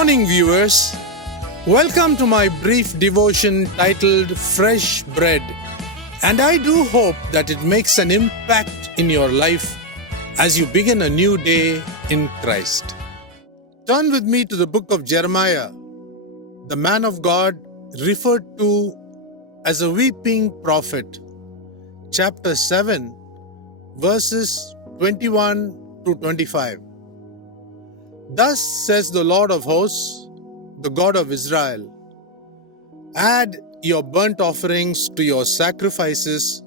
morning, viewers. Welcome to my brief devotion titled Fresh Bread. And I do hope that it makes an impact in your life as you begin a new day in Christ. Turn with me to the book of Jeremiah, the man of God referred to as a weeping prophet, chapter 7, verses 21 to 25. Thus says the Lord of hosts, the God of Israel, add your burnt offerings to your sacrifices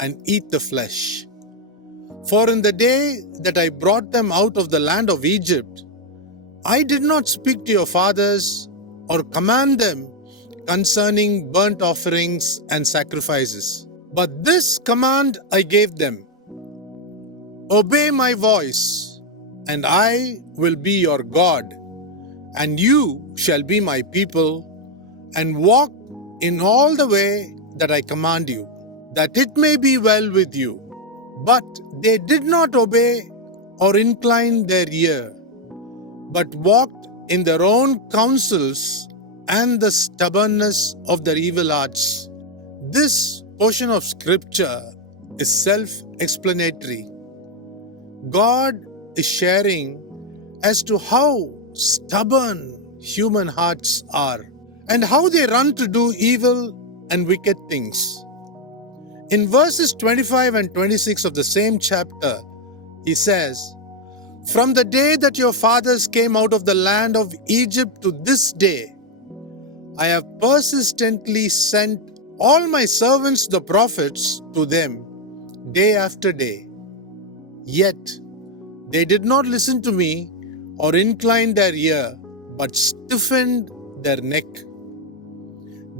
and eat the flesh. For in the day that I brought them out of the land of Egypt, I did not speak to your fathers or command them concerning burnt offerings and sacrifices. But this command I gave them: obey my voice, and I will be your God, and you shall be my people, and walk in all the way that I command you, that it may be well with you. But they did not obey or incline their ear, but walked in their own counsels and the stubbornness of their evil hearts. This portion of scripture is self-explanatory. God is sharing as to how stubborn human hearts are and how they run to do evil and wicked things. In verses 25 and 26 of the same chapter, he says, "From the day that your fathers came out of the land of Egypt to this day, I have persistently sent all my servants the prophets to them day after day. Yet they did not listen to me or incline their ear, but stiffened their neck.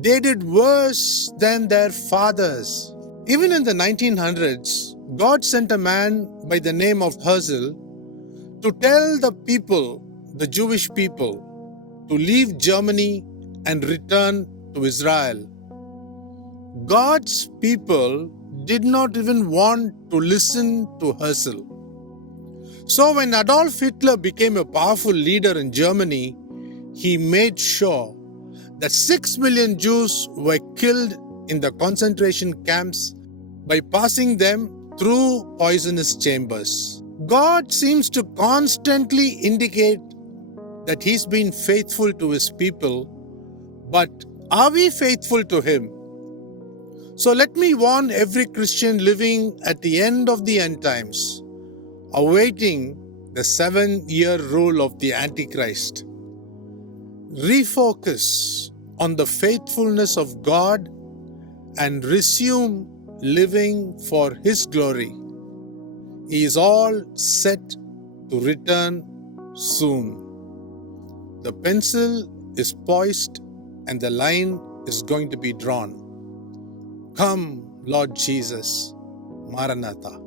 They did worse than their fathers." Even in the 1900s, God sent a man by the name of Hazel to tell the people, the Jewish people, to leave Germany and return to Israel. God's people did not even want to listen to Hazel. So when Adolf Hitler became a powerful leader in Germany, he made sure that 6 million Jews were killed in the concentration camps by passing them through poisonous chambers. God seems to constantly indicate that He's been faithful to His people, but are we faithful to Him? So let me warn every Christian living at the end of the end times, awaiting the 7-year rule of the Antichrist. Refocus on the faithfulness of God and resume living for His glory. He is all set to return soon. The pencil is poised and the line is going to be drawn. Come, Lord Jesus, Maranatha.